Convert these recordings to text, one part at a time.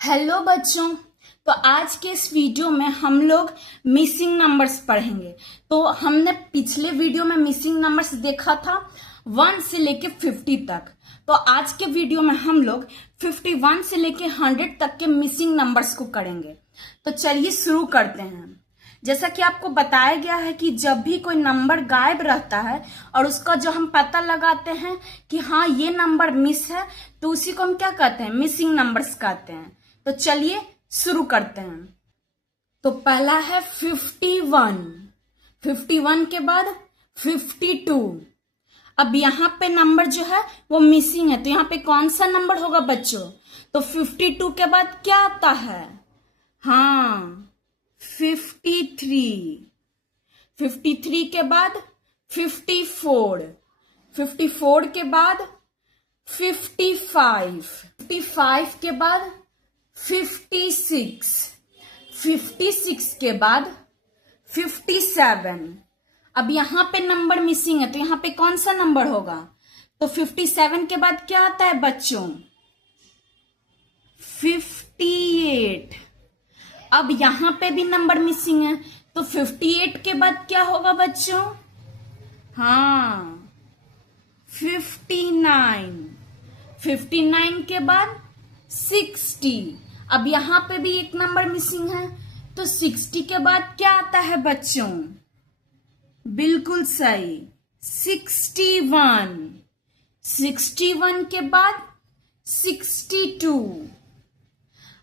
Hello बच्चों। तो आज के इस वीडियो में हम लोग मिसिंग नंबर्स पढ़ेंगे। तो हमने पिछले वीडियो में मिसिंग नंबर्स देखा था 1 से लेके 50 तक। तो आज के वीडियो में हम लोग 51 से लेके 100 तक के मिसिंग नंबर्स को करेंगे। तो चलिए शुरू करते हैं। जैसा कि आपको बताया गया है कि जब भी कोई नंबर गायब रहता है और उसका जो हम पता लगाते हैं कि हाँ ये नंबर मिस है, तो उसी को हम क्या कहते हैं, मिसिंग नंबर्स कहते हैं। तो चलिए शुरू करते हैं। तो पहला है 51। 51 के बाद 52। अब यहाँ पे नंबर जो है वो मिसिंग है, तो यहाँ पे कौन सा नंबर होगा बच्चों? तो 52 के बाद क्या आता है? हाँ 53। 53 के बाद 54। 54 के बाद 55। 55 के बाद 56। 56 के बाद 57। अब यहां पे नंबर मिसिंग है, तो यहां पे कौन सा नंबर होगा? तो 57 के बाद क्या आता है बच्चों? 58। अब यहां पे भी नंबर मिसिंग है, तो 58 के बाद क्या होगा बच्चों? हाँ 59। 59 के बाद 60। अब यहां पे भी एक नंबर मिसिंग है, तो 60 के बाद क्या आता है बच्चों? बिल्कुल सही 61। 61 के बाद 62।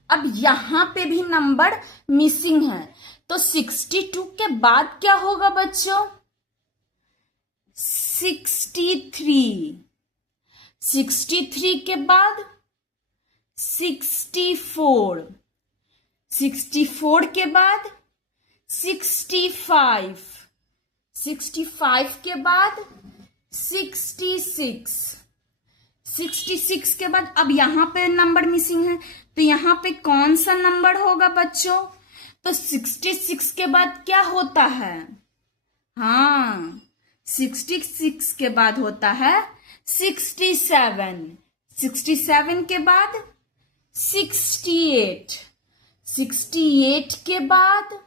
अब यहां पे भी नंबर मिसिंग है, तो 62 के बाद क्या होगा बच्चों? 63। 63 के बाद 64। 64 के बाद 65। 65 के बाद 66। 66 के बाद अब यहां पे नंबर मिसिंग है, तो यहां पे कौन सा नंबर होगा बच्चों? तो 66 के बाद क्या होता है? हाँ 66 के बाद होता है 67। 67 के बाद 68। 68 के बाद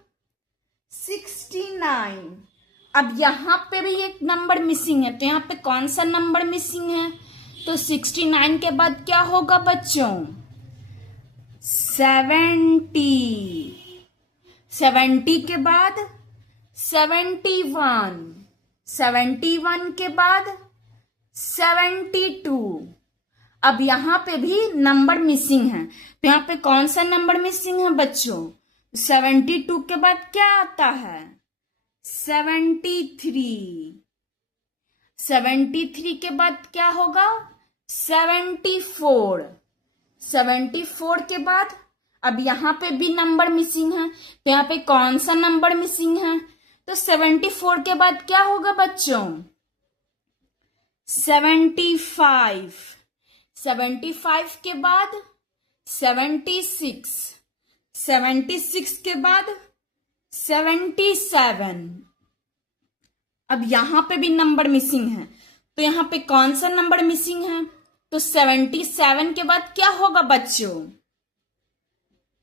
69। अब यहां पे भी एक नंबर मिसिंग है, तो यहां पे कौन सा नंबर मिसिंग है? तो 69 के बाद क्या होगा बच्चों? 70। 70 के बाद 71। 71 के बाद 72। अब यहां पे भी नंबर मिसिंग है, तो यहां पे कौन सा नंबर मिसिंग है बच्चों? 72 के बाद क्या आता है? 73। 73 के बाद क्या होगा? 74। 74 के बाद अब यहां पे भी नंबर मिसिंग है, तो यहां पे कौन सा नंबर मिसिंग है? तो 74 के बाद क्या होगा बच्चों? 75। 75 के बाद 76। 76 के बाद 77। अब यहां पे भी नंबर मिसिंग है, तो यहां पे कौन सा नंबर मिसिंग है? तो 77 के बाद क्या होगा बच्चों?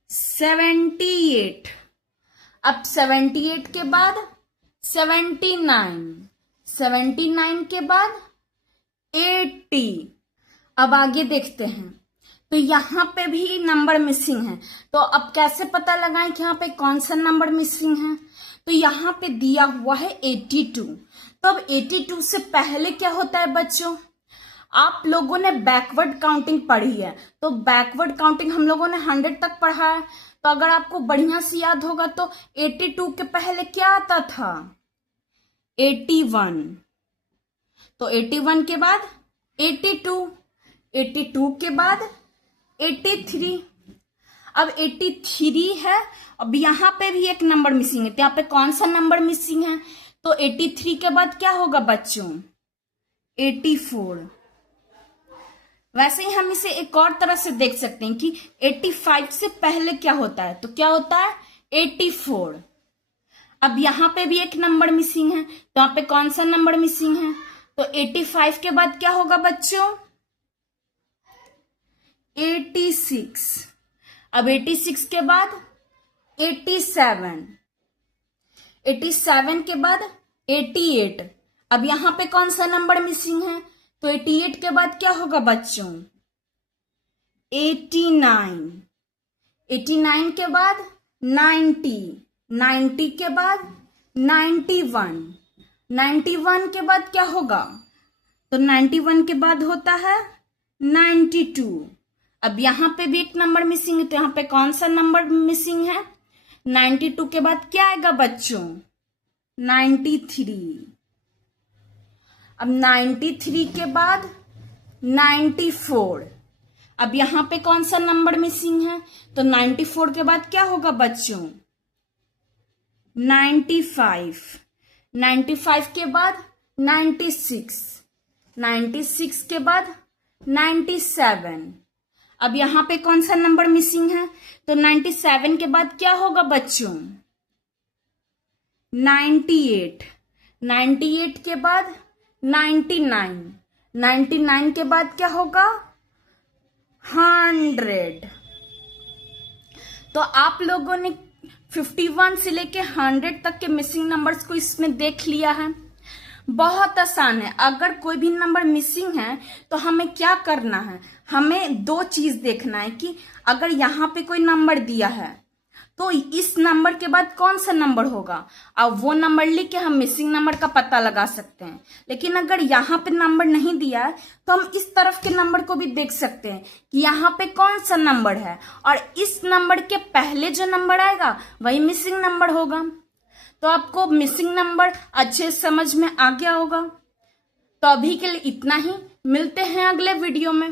78। अब 78 के बाद 79। 79 के बाद 80। अब आगे देखते हैं, तो यहां पे भी नंबर मिसिंग है, तो अब कैसे पता लगाएं कि यहां पे कौन सा नंबर मिसिंग है? तो यहां पे दिया हुआ है 82। तो अब 82 से पहले क्या होता है बच्चों? आप लोगों ने बैकवर्ड काउंटिंग पढ़ी है, तो बैकवर्ड काउंटिंग हम लोगों ने 100 तक पढ़ा है। तो अगर आपको बढ़िया से याद होगा तो 82 के पहले क्या आता था? 81। तो 81 के बाद 82। 82 के बाद 83। अब 83 है, अब यहां पे भी एक नंबर मिसिंग है, तो यहां पे कौन सा नंबर मिसिंग है? तो 83 के बाद क्या होगा बच्चों? 84। वैसे ही हम इसे एक और तरह से देख सकते हैं कि 85 से पहले क्या होता है, तो क्या होता है? 84। अब यहां पे भी एक नंबर मिसिंग है, तो यहां पे कौन सा नंबर मिसिंग है? तो 85 के बाद क्या होगा बच्चों? 86। अब 86 के बाद 87, 87 के बाद 88। अब यहां पे कौन सा नंबर मिसिंग है? तो 88 के बाद क्या होगा बच्चों? 89, 89 के बाद 90, 90 के बाद 91, 91 के बाद क्या होगा? तो 91 के बाद होता है 92। अब यहां पे भी एक नंबर मिसिंग है, तो यहां पे कौन सा नंबर मिसिंग है? 92 के बाद क्या आएगा बच्चों? 93। अब 93 के बाद 94। अब यहां पे कौन सा नंबर मिसिंग है? तो 94 के बाद क्या होगा बच्चों? 95, 95 के बाद 96, 96 के बाद 97। अब यहां पे कौन सा नंबर मिसिंग है? तो 97 के बाद क्या होगा बच्चों? 98, 98 के बाद 99, 99 के बाद क्या होगा? 100। तो आप लोगों ने 51 से लेके 100 तक के मिसिंग नंबर्स को इसमें देख लिया है। बहुत आसान है। अगर कोई भी नंबर मिसिंग है तो हमें क्या करना है? हमें दो चीज देखना है कि अगर यहाँ पे कोई नंबर दिया है तो इस नंबर के बाद कौन सा नंबर होगा, अब वो नंबर लिख के हम मिसिंग नंबर का पता लगा सकते हैं। लेकिन अगर यहाँ पे नंबर नहीं दिया है तो हम इस तरफ के नंबर को भी देख सकते हैं कि यहाँ पे कौन सा नंबर है, और इस नंबर के पहले जो नंबर आएगा वही मिसिंग नंबर होगा। तो आपको मिसिंग नंबर अच्छे समझ में आ गया होगा। तो अभी के लिए इतना ही, मिलते हैं अगले वीडियो में।